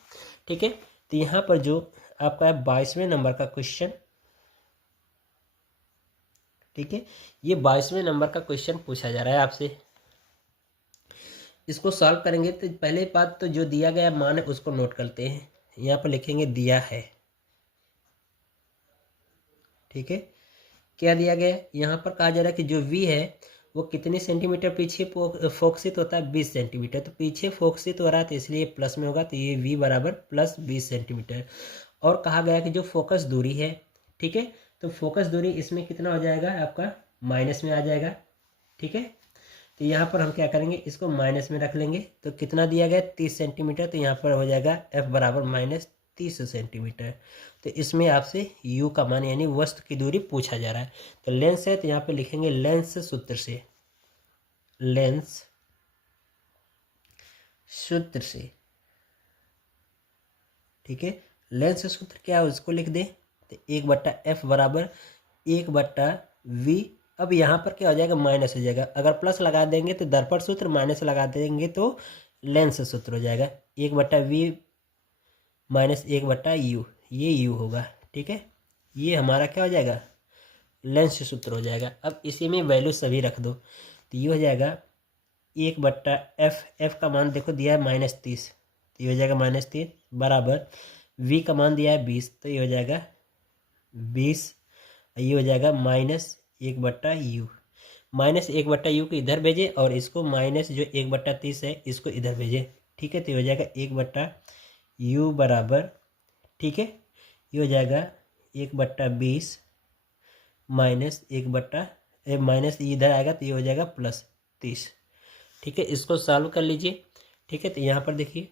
ठीक है, तो यहाँ पर जो आपका है 22वें नंबर का क्वेश्चन। ठीक है, ये 22वें नंबर का क्वेश्चन पूछा जा रहा है आपसे। इसको सॉल्व करेंगे तो पहले बात तो जो दिया गया मान है उसको नोट करते हैं। यहाँ पर लिखेंगे दिया है। ठीक है, क्या दिया गया है यहाँ पर कहा जा रहा है कि जो v है वो कितने सेंटीमीटर पीछे फोकसित होता है 20 सेंटीमीटर। तो पीछे फोकसित हो रहा है तो इसलिए प्लस में होगा, तो ये v बराबर प्लस 20 सेंटीमीटर। और कहा गया कि जो फोकस दूरी है, ठीक है, तो फोकस दूरी इसमें कितना हो जाएगा आपका माइनस में आ जाएगा। ठीक है, तो यहाँ पर हम क्या करेंगे इसको माइनस में रख लेंगे। तो कितना दिया गया 30 सेंटीमीटर, तो यहाँ पर हो जाएगा f बराबर -30 सेंटीमीटर। तो इसमें आपसे u का मान यानी वस्तु की दूरी पूछा जा रहा है। तो लेंस है तो यहाँ पे लिखेंगे लेंस सूत्र से, लेंस सूत्र से। ठीक है, लेंस सूत्र क्या है उसको लिख दें। तो 1/f बराबर 1/v। अब यहाँ पर क्या हो जाएगा माइनस हो जाएगा। अगर प्लस लगा देंगे तो दर्पण सूत्र, माइनस लगा देंगे तो लेंस सूत्र हो जाएगा। 1/v माइनस 1/u, ये u होगा। ठीक है, ये हमारा क्या हो जाएगा लेंस सूत्र हो जाएगा। अब इसी में वैल्यू सभी रख दो, तो ये हो जाएगा 1/f। f का मान देखो दिया है -30, तो ये हो जाएगा -30 बराबर v का मान दिया है 20, तो ये हो जाएगा 20। ये हो जाएगा -1/u। -1/u को इधर भेजे और इसको माइनस जो 1/30 है इसको इधर भेजे। ठीक है, तो ये हो जाएगा 1/u बराबर, ठीक है, ये हो जाएगा 1/20 माइनस 1/ माइनस इधर आएगा तो ये हो जाएगा +30। ठीक है, इसको सॉल्व कर लीजिए। ठीक है, तो यहाँ पर देखिए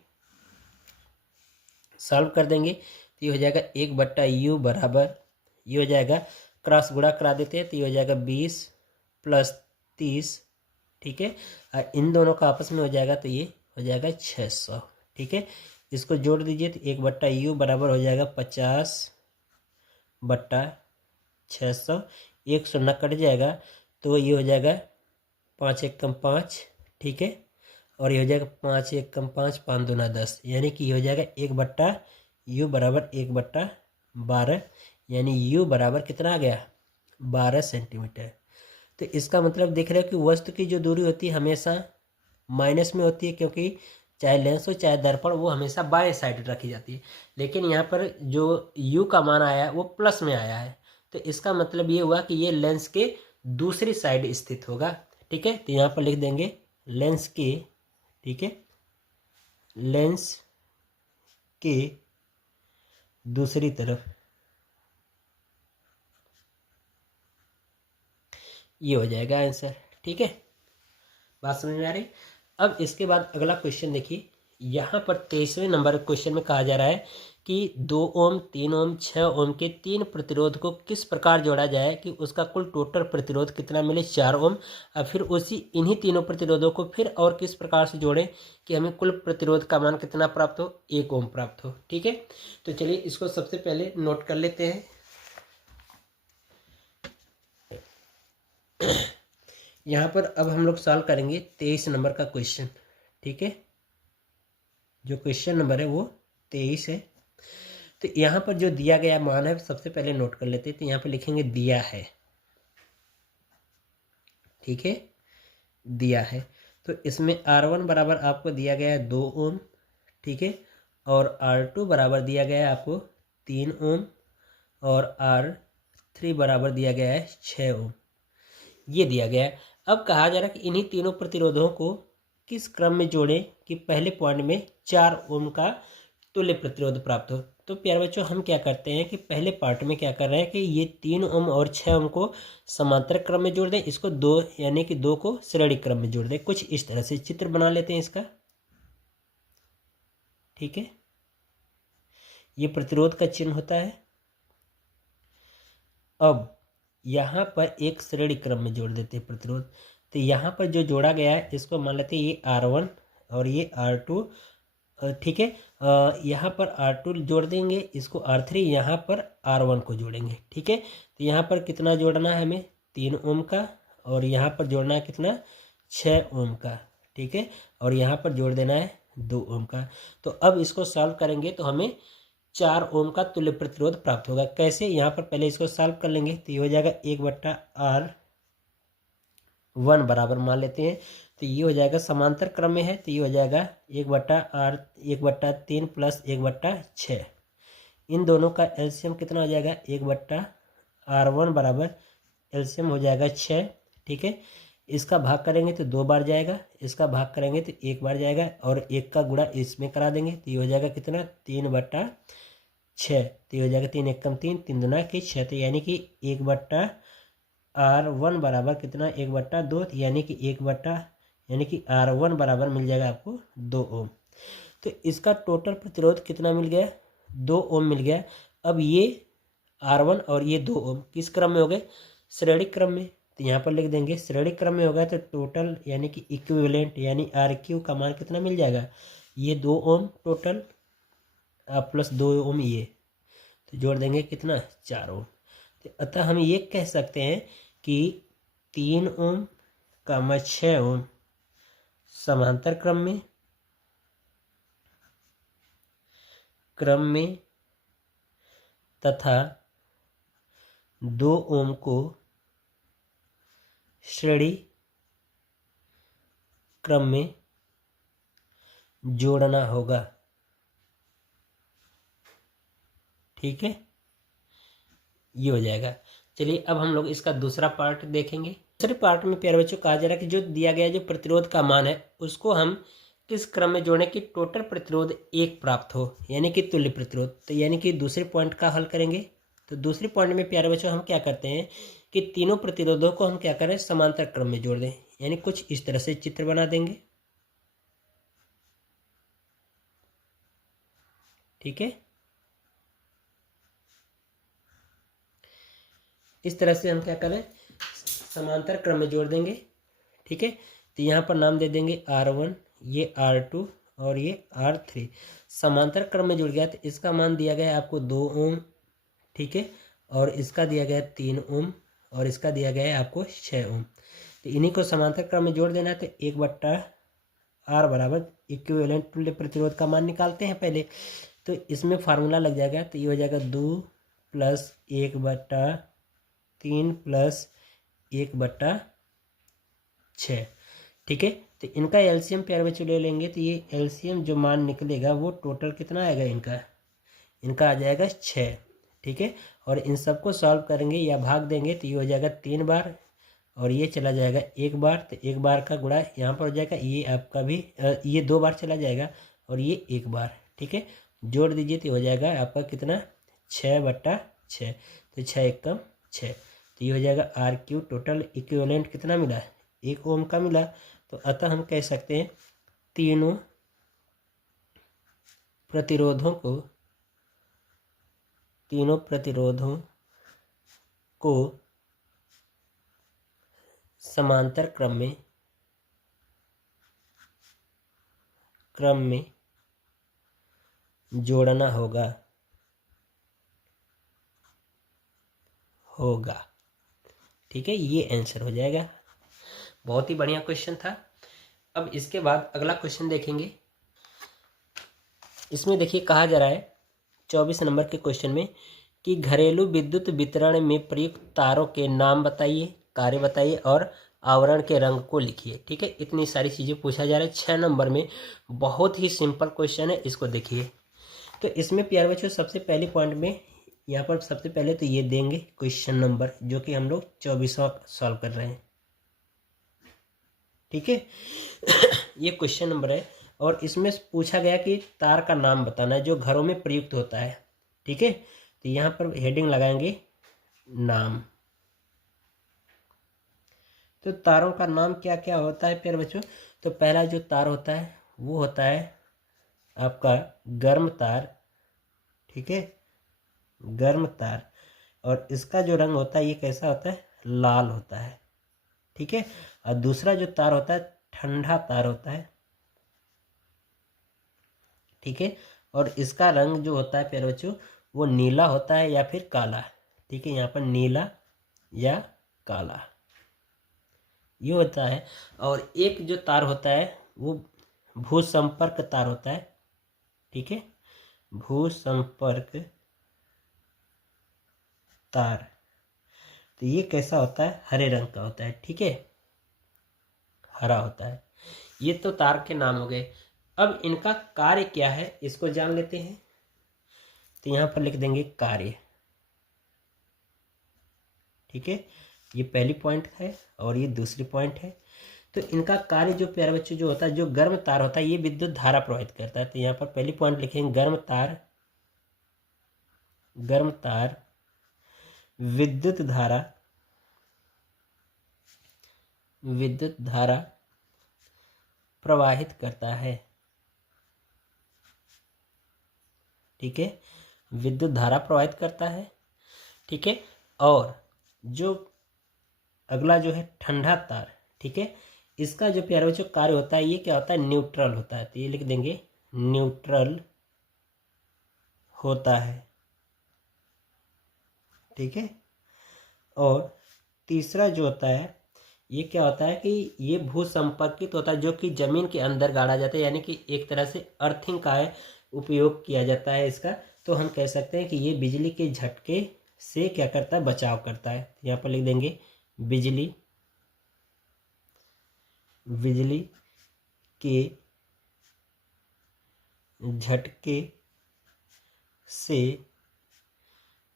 सॉल्व कर देंगे तो ये हो जाएगा 1/u बराबर, ये हो जाएगा क्रॉस गुणा करा देते हैं तो ये हो जाएगा 20 + 30। ठीक है, और इन दोनों का आपस में हो जाएगा तो ये हो जाएगा 600। ठीक है, इसको जोड़ दीजिए तो 1/u बराबर हो जाएगा 50/600। 100 न कट जाएगा तो ये हो जाएगा 5 × 1 = 5। ठीक है, और ये हो जाएगा 5 × 1 = 5, 5 × 2 = 10, यानी कि ये हो जाएगा 1/u बराबर 1/12, यानी u बराबर कितना आ गया 12 सेंटीमीटर। तो इसका मतलब देख रहे हो कि वस्तु की जो दूरी होती है हमेशा माइनस में होती है, क्योंकि चाहे लेंस हो चाहे दर्पण वो हमेशा बाएं साइड रखी जाती है। लेकिन यहाँ पर जो u का मान आया है वो प्लस में आया है, तो इसका मतलब ये हुआ कि ये लेंस के दूसरी साइड स्थित होगा। ठीक है, तो यहाँ पर लिख देंगे लेंस के, ठीक है, लेंस के दूसरी तरफ, ये हो जाएगा आंसर। ठीक है, बात समझ में आ रही। अब इसके बाद अगला क्वेश्चन देखिए। यहाँ पर 23वें नंबर क्वेश्चन में कहा जा रहा है कि 2 ओम 3 ओम 6 ओम के 3 प्रतिरोध को किस प्रकार जोड़ा जाए कि उसका कुल टोटल प्रतिरोध कितना मिले 4 ओम। और फिर इन्हीं तीनों प्रतिरोधों को फिर और किस प्रकार से जोड़ें कि हमें कुल प्रतिरोध का मान कितना प्राप्त हो 1 ओम प्राप्त हो। ठीक है, तो चलिए इसको सबसे पहले नोट कर लेते हैं। यहाँ पर अब हम लोग सॉल्व करेंगे 23 नंबर का क्वेश्चन। ठीक है, जो क्वेश्चन नंबर है वो 23 है। तो यहाँ पर जो दिया गया मान है सबसे पहले नोट कर लेते हैं। तो यहाँ पर लिखेंगे दिया है, ठीक है, दिया है। तो इसमें R1 बराबर आपको दिया गया है 2 ओम, ठीक है, और R2 बराबर दिया गया है आपको 3 ओम, और R3 बराबर दिया गया है 6 ओम। ये दिया गया है। अब कहा जा रहा है कि इन्हीं तीनों प्रतिरोधों को किस क्रम में जोड़ें कि पहले पॉइंट में 4 ओम का तुल्य प्रतिरोध प्राप्त हो। तो प्यारे बच्चों, हम क्या करते हैं कि पहले पार्ट में क्या कर रहे हैं कि ये 3 ओम और 6 ओम को समांतर क्रम में जोड़ दें, इसको 2 यानी कि 2 को श्रेणी क्रम में जोड़ दें। कुछ इस तरह से चित्र बना लेते हैं इसका, ठीक है। ये प्रतिरोध का चिन्ह होता है। अब यहाँ पर एक श्रेणी क्रम में जोड़ देते हैं प्रतिरोध। तो यहाँ पर जो जोड़ा गया है इसको मान लेते हैं ये R1 और ये R2, ठीक है। यहाँ पर R2 जोड़ देंगे, इसको R3, यहाँ पर R1 को जोड़ेंगे, ठीक है। तो यहाँ पर कितना जोड़ना है हमें, 3 ओम का, और यहाँ पर जोड़ना है कितना, 6 ओम का, ठीक है, और यहाँ पर जोड़ देना है 2 ओम का। तो अब इसको सॉल्व करेंगे तो हमें 4 ओम का तुल्य प्रतिरोध प्राप्त होगा। कैसे, यहाँ पर पहले इसको सॉल्व कर लेंगे। तो ये हो जाएगा 1/R1 बराबर मान लेते हैं। तो ये हो जाएगा समांतर क्रम में है, तो ये हो जाएगा 1/3 प्लस 1/6। इन दोनों का एलसीएम कितना हो जाएगा, 1/R1 बराबर एलसीएम हो जाएगा 6, ठीक है। इसका भाग करेंगे तो 2 बार जाएगा, इसका भाग करेंगे तो 1 बार जाएगा, और 1 का गुणा इसमें करा देंगे तो ये हो जाएगा कितना, 3/6। तो ये हो जाएगा 3 एकम 3, 3 दूना की 6। तो यानी कि 1/R1 बराबर कितना, 1/2, यानी कि यानी कि R1 बराबर मिल जाएगा आपको 2 ओम। तो इसका टोटल प्रतिरोध कितना मिल गया, 2 ओम मिल गया। अब ये R1 और ये 2 ओम किस क्रम में हो गए, श्रेणी क्रम में। तो यहाँ पर लिख देंगे श्रेणी क्रम में होगा, तो टोटल यानी कि इक्विवेलेंट यानी RQ का मान कितना मिल जाएगा, ये 2 ओम टोटल प्लस 2 ओम ये, तो जोड़ देंगे कितना, 4 ओम। तो अतः हम ये कह सकते हैं कि 3 ओम का 6 ओम समांतर क्रम में तथा 2 ओम को श्रेणी क्रम में जोड़ना होगा, ठीक है। ये हो जाएगा। चलिए अब हम लोग इसका दूसरा पार्ट देखेंगे। दूसरे पार्ट में प्यारे बच्चों कहा जा रहा है कि जो दिया गया जो प्रतिरोध का मान है उसको हम किस क्रम में जोड़ें कि टोटल प्रतिरोध 1 प्राप्त हो, यानी कि तुल्य प्रतिरोध। तो यानी कि दूसरे पॉइंट का हल करेंगे। तो दूसरे पॉइंट में प्यारे बच्चों हम क्या करते हैं कि तीनों प्रतिरोधों को हम क्या करें, समांतर क्रम में जोड़ दें, यानी कुछ इस तरह से चित्र बना देंगे, ठीक है। इस तरह से हम क्या करें, समांतर क्रम में जोड़ देंगे, ठीक है। तो यहाँ पर नाम दे देंगे R1, ये R2 और ये R3। समांतर क्रम में जुड़ गया तो इसका मान दिया गया है आपको 2 ओम, ठीक है, और इसका दिया गया है 3 ओम, और इसका दिया गया है आपको 6 ओम। तो इन्हीं को समांतर क्रम में जोड़ देना है। तो 1/R बराबर इक्विवेलेंट तुल्य प्रतिरोध का मान निकालते हैं पहले। तो इसमें फार्मूला लग जाएगा, तो ये हो जाएगा 2 प्लस 1/3 प्लस 1/6, ठीक है। तो इनका एलसीएम प्यारे बच्चों ले लेंगे, तो ये एलसीएम जो मान निकलेगा वो टोटल कितना आएगा, इनका आ जाएगा 6, ठीक है। और इन सबको सॉल्व करेंगे या भाग देंगे तो ये हो जाएगा 3 बार, और ये चला जाएगा 1 बार। तो 1 बार का गुणा यहाँ पर हो जाएगा, ये आपका भी ये 2 बार चला जाएगा, और ये 1 बार, ठीक है। जोड़ दीजिए तो हो जाएगा आपका कितना, 6/6। तो 6 एकम 6। तो ये हो जाएगा RQ टोटल इक्विवेलेंट कितना मिला, 1 ओम का मिला। तो अतः हम कह सकते हैं तीनों प्रतिरोधों को समांतर क्रम में जोड़ना होगा, ठीक है। ये आंसर हो जाएगा। बहुत ही बढ़िया क्वेश्चन था। अब इसके बाद अगला क्वेश्चन देखेंगे। इसमें देखिए कहा जा रहा है 24 नंबर के क्वेश्चन में कि घरेलू विद्युत वितरण में प्रयुक्त तारों के नाम बताइए, कार्य बताइए और आवरण के रंग को लिखिए। ठीक है, इतनी सारी चीज़ें पूछा जा रहा है 6 नंबर में। बहुत ही सिंपल क्वेश्चन है, इसको देखिए। तो इसमें प्यारे बच्चों सबसे पहले पॉइंट में यहाँ पर सबसे पहले तो ये देंगे क्वेश्चन नंबर, जो कि हम लोग 24वां सॉल्व कर रहे हैं। ठीक है ये क्वेश्चन नंबर है और इसमें पूछा गया कि तार का नाम बताना है जो घरों में प्रयुक्त होता है। ठीक है, तो यहाँ पर हेडिंग लगाएंगे नाम। तो तारों का नाम क्या क्या होता है प्यारे बच्चों? तो पहला जो तार होता है वो होता है आपका गर्म तार। ठीक है, गर्म तार, और इसका जो रंग होता है ये कैसा होता है? लाल होता है। ठीक है, और दूसरा जो तार होता है ठंडा तार होता है। ठीक है, और इसका रंग जो होता है प्यारे बच्चों वो नीला होता है या फिर काला। ठीक है, यहाँ पर नीला या काला ये होता है। और एक जो तार होता है वो भूसंपर्क तार होता है। ठीक है, भूसंपर्क तार, तो ये कैसा होता है? हरे रंग का होता है। ठीक है, हरा होता है। ये तो तार के नाम हो गए। अब इनका कार्य क्या है इसको जान लेते हैं। तो यहाँ पर लिख देंगे कार्य। ठीक है, ये पहली पॉइंट है और ये दूसरी पॉइंट है। तो इनका कार्य जो प्यारे बच्चों जो होता है, जो गर्म तार होता है ये विद्युत धारा प्रवाहित करता है। तो यहाँ पर पहली पॉइंट लिखेंगे गर्म तार, गर्म तार विद्युत धारा, विद्युत धारा प्रवाहित करता है। ठीक है, विद्युत धारा प्रवाहित करता है। ठीक है, और जो अगला जो है ठंडा तार। ठीक है, इसका जो प्यारे बच्चों कार्य होता है ये क्या होता है? न्यूट्रल होता है। तो ये लिख देंगे न्यूट्रल होता है। ठीक है, और तीसरा जो होता है ये क्या होता है कि ये भूसंपर्कित होता है, जो कि जमीन के अंदर गाड़ा जाता है, यानी कि एक तरह से अर्थिंग का उपयोग किया जाता है इसका। तो हम कह सकते हैं कि ये बिजली के झटके से क्या करता है? बचाव करता है। यहाँ पर लिख देंगे बिजली, बिजली के झटके से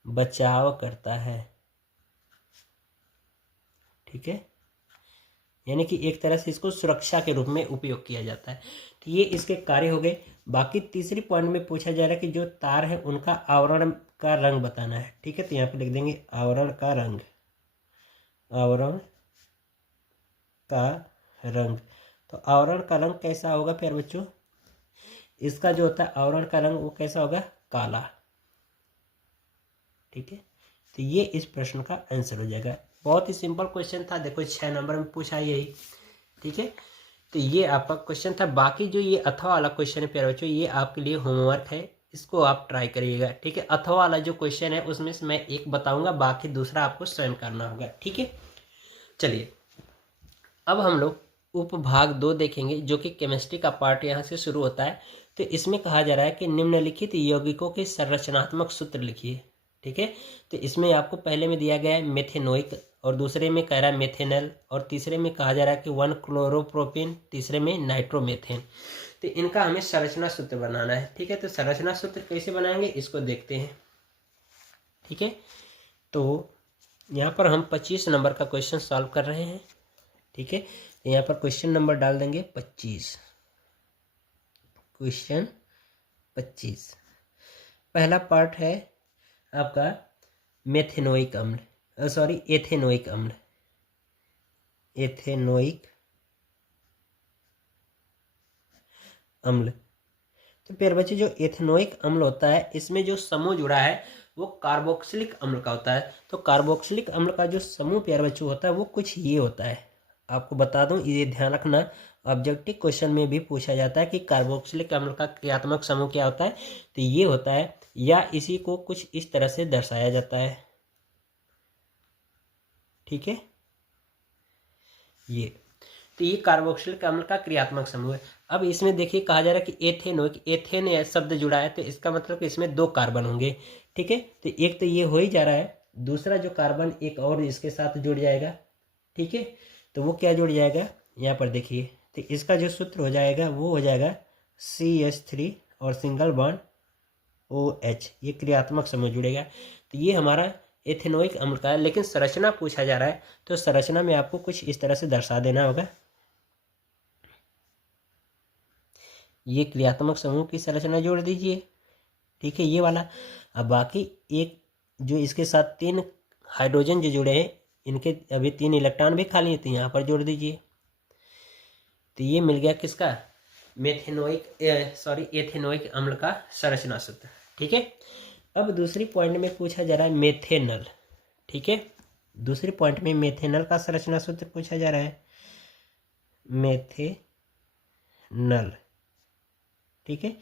बचाव करता है। ठीक है, यानी कि एक तरह से इसको सुरक्षा के रूप में उपयोग किया जाता है। तो ये इसके कार्य हो गए। बाकी तीसरी पॉइंट में पूछा जा रहा है कि जो तार है उनका आवरण का रंग बताना है। ठीक है, तो यहाँ पे लिख देंगे आवरण का रंग, आवरण का रंग। तो आवरण का रंग कैसा होगा प्यारे बच्चों? इसका जो होता है आवरण का रंग वो कैसा होगा? काला। ठीक है, तो ये इस प्रश्न का आंसर हो जाएगा। बहुत ही सिंपल क्वेश्चन था, देखो 6 नंबर में पूछा यही। ठीक है, तो ये आपका क्वेश्चन था। बाकी जो ये अथवा वाला क्वेश्चन है प्यारे बच्चों ये आपके लिए होमवर्क है, इसको आप ट्राई करिएगा। ठीक है, अथवा वाला जो क्वेश्चन है उसमें से मैं एक बताऊंगा, बाकी दूसरा आपको स्वयं करना होगा। ठीक है, चलिए अब हम लोग उपभाग 2 देखेंगे, जो कि केमिस्ट्री का पार्ट यहाँ से शुरू होता है। तो इसमें कहा जा रहा है कि निम्नलिखित यौगिकों के संरचनात्मक सूत्र लिखिए। ठीक है, तो इसमें आपको पहले में दिया गया है मेथेनोइक, और दूसरे में कह रहा है मेथेनल, और तीसरे में कहा जा रहा है कि 1 क्लोरोप्रोपेन, तीसरे में नाइट्रोमेथेन। तो इनका हमें संरचना सूत्र बनाना है। ठीक है, तो संरचना सूत्र कैसे बनाएंगे इसको देखते हैं। ठीक है, तो यहाँ पर हम 25 नंबर का क्वेश्चन सॉल्व कर रहे हैं। ठीक है, यहाँ पर क्वेश्चन नंबर डाल देंगे 25, क्वेश्चन 25। पहला पार्ट है आपका मेथेनोइक अम्ल, सॉरी एथेनोइक अम्ल, एथेनोइक अम्ल। तो प्यारे बच्चे जो एथेनोइक अम्ल होता है इसमें जो समूह जुड़ा है वो कार्बोक्सिलिक अम्ल का होता है। तो कार्बोक्सिलिक अम्ल का जो समूह प्यारे बच्चों होता है वो कुछ ये होता है। आपको बता दूं, ये ध्यान रखना, ऑब्जेक्टिव क्वेश्चन में भी पूछा जाता है कि कार्बोक्सिलिक अम्ल का क्रियात्मक समूह क्या होता है। तो ये होता है, या इसी को कुछ इस तरह से दर्शाया जाता है। ठीक है, ये तो ये कार्बोक्सिलिक अम्ल का क्रियात्मक समूह है। अब इसमें देखिए कहा जा रहा है कि एथेनोइक, एथेन शब्द जुड़ा है तो इसका मतलब कि इसमें 2 कार्बन होंगे। ठीक है, तो एक तो ये हो ही जा रहा है, दूसरा जो कार्बन एक और इसके साथ जुड़ जाएगा। ठीक है, तो वो क्या जुड़ जाएगा यहाँ पर देखिए, तो इसका जो सूत्र हो जाएगा वो हो जाएगा CH3 और सिंगल बॉन्ड OH, ये क्रियात्मक समूह जुड़ेगा। तो ये हमारा एथेनोइक अम्ल का है। लेकिन संरचना पूछा जा रहा है तो संरचना में आपको कुछ इस तरह से दर्शा देना होगा। ये क्रियात्मक समूह की संरचना जोड़ दीजिए। ठीक है, ये वाला। अब बाकी एक जो इसके साथ 3 हाइड्रोजन जो जुड़े हैं, इनके अभी 3 इलेक्ट्रॉन भी खाली हैं, तो यहाँ पर जोड़ दीजिए। तो ये मिल गया किसका, एथेनोइक अम्ल का संरचना सूत्र। ठीक है, अब दूसरी पॉइंट में पूछा जा रहा है मेथेनल। ठीक है, दूसरी पॉइंट में मेथेनल का संरचना सूत्र पूछा जा रहा है, मेथेनल। ठीक है,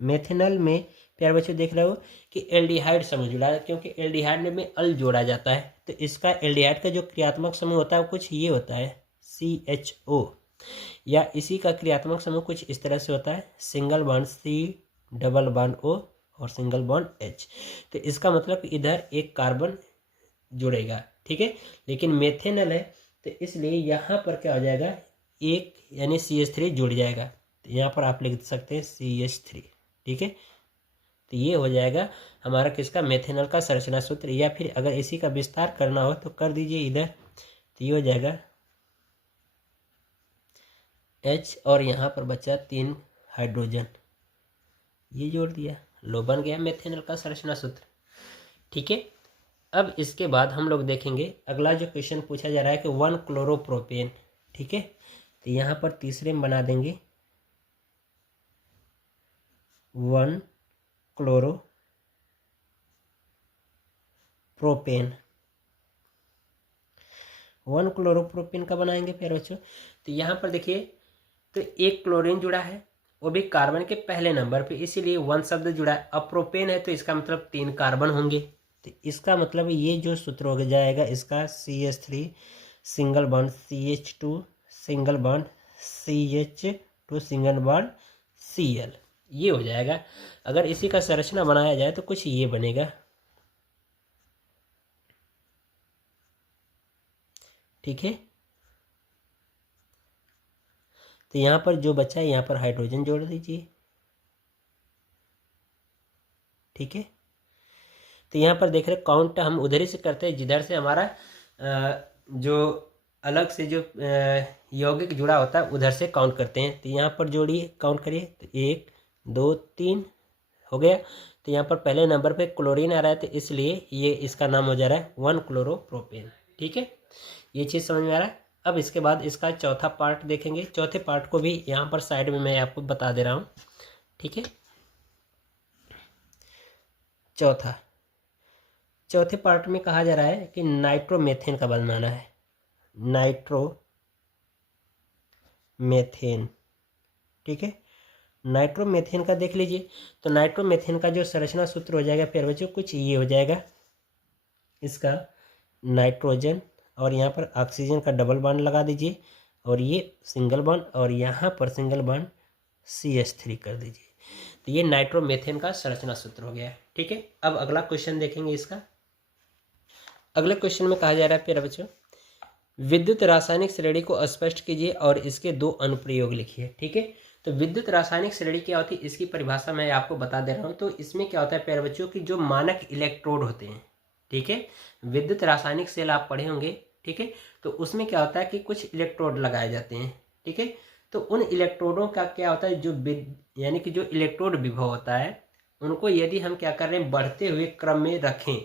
मेथेनल में प्यारे बच्चों देख रहे हो कि एल्डिहाइड समूह जुड़ा है, क्योंकि एल्डिहाइड में अल जोड़ा जाता है। तो इसका एल्डिहाइड का जो क्रियात्मक समूह होता है वो कुछ ये होता है CHO, या इसी का क्रियात्मक समूह कुछ इस तरह से होता है, single bond C, double bond O और सिंगल बॉन्ड H। तो इसका मतलब इधर एक कार्बन जुड़ेगा। ठीक है, लेकिन मेथेनल है तो इसलिए यहाँ पर क्या हो जाएगा, एक यानी CH3 जुड़ जाएगा। तो यहाँ पर आप लिख सकते हैं CH3। ठीक है, तो ये हो जाएगा हमारा किसका, मेथेनल का संरचना सूत्र। या फिर अगर इसी का विस्तार करना हो तो कर दीजिए इधर, तो ये हो जाएगा H और यहाँ पर बचा 3 हाइड्रोजन, ये जोड़ दिया, लो बन गया मेथेनल का संरचना सूत्र। ठीक है, अब इसके बाद हम लोग देखेंगे अगला जो क्वेश्चन पूछा जा रहा है कि 1 क्लोरोप्रोपेन। ठीक है, तो यहाँ पर तीसरे में बना देंगे 1 क्लोरोप्रोपेन। 1 क्लोरोप्रोपेन का बनाएंगे प्यारे बच्चों, तो यहाँ पर देखिए तो एक क्लोरीन जुड़ा है, वो भी कार्बन के पहले नंबर पे, इसीलिए 1 शब्द जुड़ा है। अब प्रोपेन है तो इसका मतलब 3 कार्बन होंगे, तो इसका मतलब ये जो सूत्र हो जाएगा इसका CH3 single bond CH2 single bond CH2 single bond Cl, ये हो जाएगा। अगर इसी का संरचना बनाया जाए तो कुछ ये बनेगा। ठीक है, तो यहाँ पर जो बचा है यहाँ पर हाइड्रोजन जोड़ दीजिए। ठीक है, तो यहाँ पर देख रहे काउंट हम उधर ही से करते हैं जिधर से हमारा जो अलग से जो यौगिक जुड़ा होता है उधर से काउंट करते हैं। तो यहाँ पर जोड़िए, काउंट करिए, तो 1 2 3 हो गया। तो यहाँ पर पहले नंबर पे क्लोरीन आ रहा है तो इसलिए ये इसका नाम हो जा रहा है 1 क्लोरोप्रोपेन। ठीक है, ये चीज़ समझ में आ रहा है। अब इसके बाद इसका चौथा पार्ट देखेंगे। चौथे पार्ट को भी यहाँ पर साइड में मैं आपको बता दे रहा हूँ। ठीक है, चौथे पार्ट में कहा जा रहा है कि नाइट्रोमेथेन का बनाना है, नाइट्रोमेथेन। ठीक है, नाइट्रोमेथेन का देख लीजिए। तो नाइट्रोमेथेन का जो संरचना सूत्र हो जाएगा प्यारे बच्चों कुछ ये हो जाएगा, इसका नाइट्रोजन और यहाँ पर ऑक्सीजन का डबल बॉन्ड लगा दीजिए और ये सिंगल बॉन्ड और यहाँ पर सिंगल बॉन्ड CH3 कर दीजिए। तो ये नाइट्रोमेथेन का संरचना सूत्र हो गया। ठीक है, अब अगला क्वेश्चन देखेंगे। इसका अगले क्वेश्चन में कहा जा रहा है प्यारे बच्चों, विद्युत रासायनिक श्रेणी को स्पष्ट कीजिए और इसके 2 अनुप्रयोग लिखिए। ठीक है, तो विद्युत रासायनिक श्रेणी क्या होती है इसकी परिभाषा मैं आपको बता दे रहा हूँ। तो इसमें क्या होता है प्यारे बच्चों की जो मानक इलेक्ट्रोड होते हैं, ठीक है, विद्युत रासायनिक सेल आप पढ़े होंगे। ठीक है, तो उसमें क्या होता है कि कुछ इलेक्ट्रोड लगाए जाते हैं। ठीक है, तो उन इलेक्ट्रोडों का क्या होता है, जो यानी कि जो इलेक्ट्रोड विभव होता है उनको यदि हम क्या कर रहे हैं बढ़ते हुए क्रम में रखें,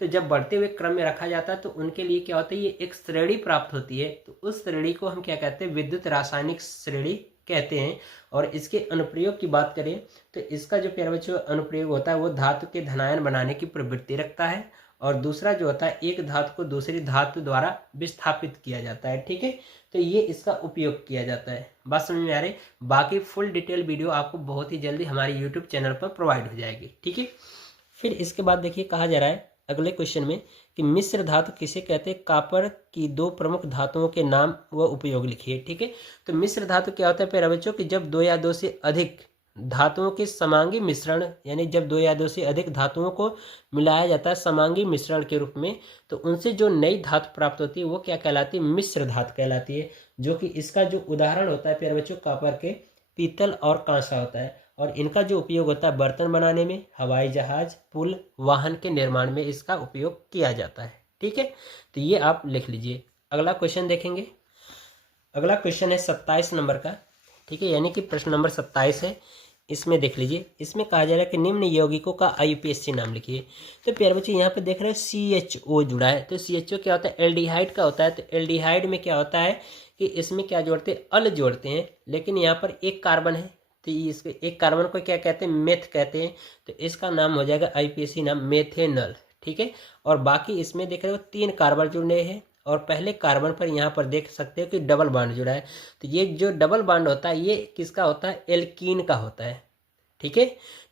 तो जब बढ़ते हुए क्रम में रखा जाता है तो उनके लिए क्या होता है, ये एक श्रेणी प्राप्त होती है। तो उस श्रेणी को हम क्या कहते हैं, विद्युत रासायनिक श्रेणी कहते हैं। और इसके अनुप्रयोग की बात करें तो इसका जो प्यारे बच्चों अनुप्रयोग होता है वो धातु के धनायन बनाने की प्रवृत्ति रखता है, और दूसरा जो होता है एक धातु को दूसरी धातु द्वारा विस्थापित किया जाता है। ठीक है, तो ये इसका उपयोग किया जाता है। बात समझ में आ रही। बाकी फुल डिटेल वीडियो आपको बहुत ही जल्दी हमारे यूट्यूब चैनल पर प्रोवाइड हो जाएगी। ठीक है, फिर इसके बाद देखिए कहा जा रहा है अगले क्वेश्चन में कि मिश्र धातु किसे कहते हैं, कॉपर की दो प्रमुख धातुओं के नाम व उपयोग लिखिए। ठीक है, तो मिश्र धातु क्या होता है प्यारे बच्चों कि जब दो या दो से अधिक धातुओं के समांगी मिश्रण, यानी जब दो या दो से अधिक धातुओं को मिलाया जाता है समांगी मिश्रण के रूप में, तो उनसे जो नई धातु प्राप्त होती है वो क्या कहलाती है, मिश्र धातु कहलाती है। जो कि इसका जो उदाहरण होता है प्यारे बच्चों कॉपर के पीतल और कांसा होता है, और इनका जो उपयोग होता है बर्तन बनाने में, हवाई जहाज, पुल, वाहन के निर्माण में इसका उपयोग किया जाता है। ठीक है, तो ये आप लिख लीजिए। अगला क्वेश्चन देखेंगे। अगला क्वेश्चन है 27 नंबर का। ठीक है, यानी कि प्रश्न नंबर 27 है। इसमें देख लीजिए, इसमें कहा जा रहा है कि निम्न यौगिकों का IUPAC नाम लिखिए। तो प्यारे बच्चे यहाँ पे देख रहे हो CHO जुड़ा है, तो CHO क्या होता है, एल्डिहाइड का होता है। तो एल्डिहाइड में क्या होता है कि इसमें क्या जोड़ते हैं, अल जोड़ते हैं, लेकिन यहाँ पर एक कार्बन है, तो इसके एक कार्बन को क्या कहते हैं, मेथ कहते हैं। तो इसका नाम हो जाएगा IUPAC नाम मेथेनॉल। ठीक है, और बाकी इसमें देख रहे हो 3 कार्बन जुड़े हैं, और पहले कार्बन पर यहाँ पर देख सकते हो कि डबल बॉन्ड जुड़ा है। तो ये जो डबल बॉन्ड होता है ये किसका होता है, एल्कीन का होता है। ठीक है,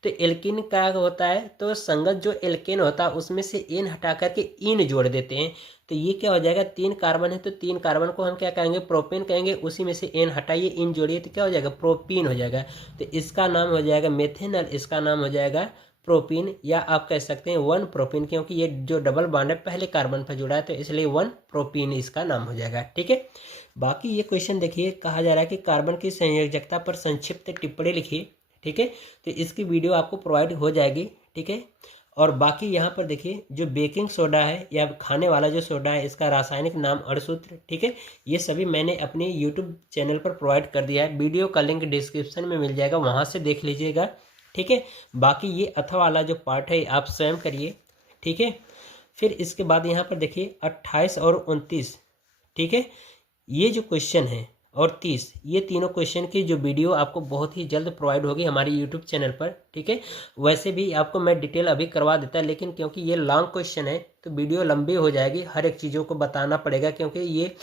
तो एल्कीन का होता है, तो संगत जो एल्केन होता है उसमें से एन हटा करके इन जोड़ देते हैं। तो ये क्या हो जाएगा, 3 कार्बन है तो 3 कार्बन को हम क्या कहेंगे, प्रोपेन कहेंगे। उसी में से एन हटाइए, इन जोड़िए, तो क्या हो जाएगा, प्रोपीन हो जाएगा। तो इसका नाम हो जाएगा मेथेनॉल, इसका नाम हो जाएगा प्रोपीन, या आप कह सकते हैं 1 प्रोपीन, क्योंकि ये जो डबल बॉन्ड है पहले कार्बन पर जुड़ा है, तो इसलिए 1 प्रोपीन इसका नाम हो जाएगा। ठीक है, बाकी ये क्वेश्चन देखिए, कहा जा रहा है कि कार्बन की संयोजकता पर संक्षिप्त टिप्पणी लिखिए। ठीक है, तो इसकी वीडियो आपको प्रोवाइड हो जाएगी। ठीक है, और बाकी यहाँ पर देखिए जो बेकिंग सोडा है या खाने वाला जो सोडा है, इसका रासायनिक नाम अणुसूत्र। ठीक है, ये सभी मैंने अपने यूट्यूब चैनल पर प्रोवाइड कर दिया है, वीडियो का लिंक डिस्क्रिप्शन में मिल जाएगा, वहाँ से देख लीजिएगा। ठीक है, बाकी ये अथवा वाला जो पार्ट है आप स्वयं करिए। ठीक है, फिर इसके बाद यहाँ पर देखिए 28 और 29। ठीक है, ये जो क्वेश्चन है और 30, ये तीनों क्वेश्चन की जो वीडियो आपको बहुत ही जल्द प्रोवाइड होगी हमारी यूट्यूब चैनल पर। ठीक है, वैसे भी आपको मैं डिटेल अभी करवा देता, लेकिन क्योंकि ये लॉन्ग क्वेश्चन है तो वीडियो लंबी हो जाएगी, हर एक चीज़ों को बताना पड़ेगा, क्योंकि ये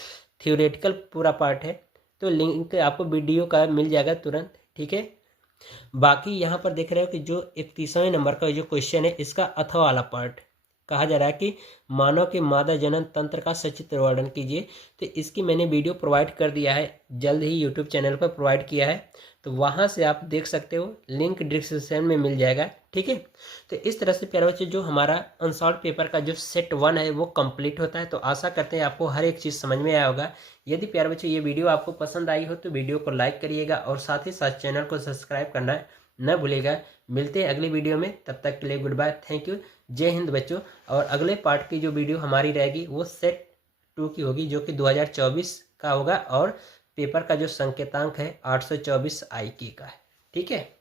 थ्योरेटिकल पूरा पार्ट है। तो लिंक आपको वीडियो का मिल जाएगा तुरंत। ठीक है, बाकी यहाँ पर देख रहे हो कि जो 31वें नंबर का जो क्वेश्चन है, इसका अथवा वाला पार्ट कहा जा रहा है कि मानव के मादा जनन तंत्र का सचित्र वर्णन कीजिए। तो इसकी मैंने वीडियो प्रोवाइड कर दिया है, जल्द ही यूट्यूब चैनल पर प्रोवाइड किया है, तो वहाँ से आप देख सकते हो, लिंक डिस्क्रिप्शन में मिल जाएगा। ठीक है, तो इस तरह से प्यारे बच्चे जो हमारा अनसॉल्व पेपर का जो सेट 1 है वो कंप्लीट होता है। तो आशा करते हैं आपको हर एक चीज़ समझ में आया होगा। यदि प्यारे बच्चे ये वीडियो आपको पसंद आई हो तो वीडियो को लाइक करिएगा, और साथ ही साथ चैनल को सब्सक्राइब करना न भूलिएगा। मिलते हैं अगली वीडियो में, तब तक के लिए गुड बाय, थैंक यू, जय हिंद बच्चों। और अगले पार्ट की जो वीडियो हमारी रहेगी वो सेट 2 की होगी, जो कि 2024 का होगा, और पेपर का जो संकेतांक है 824 IQ का है। ठीक है।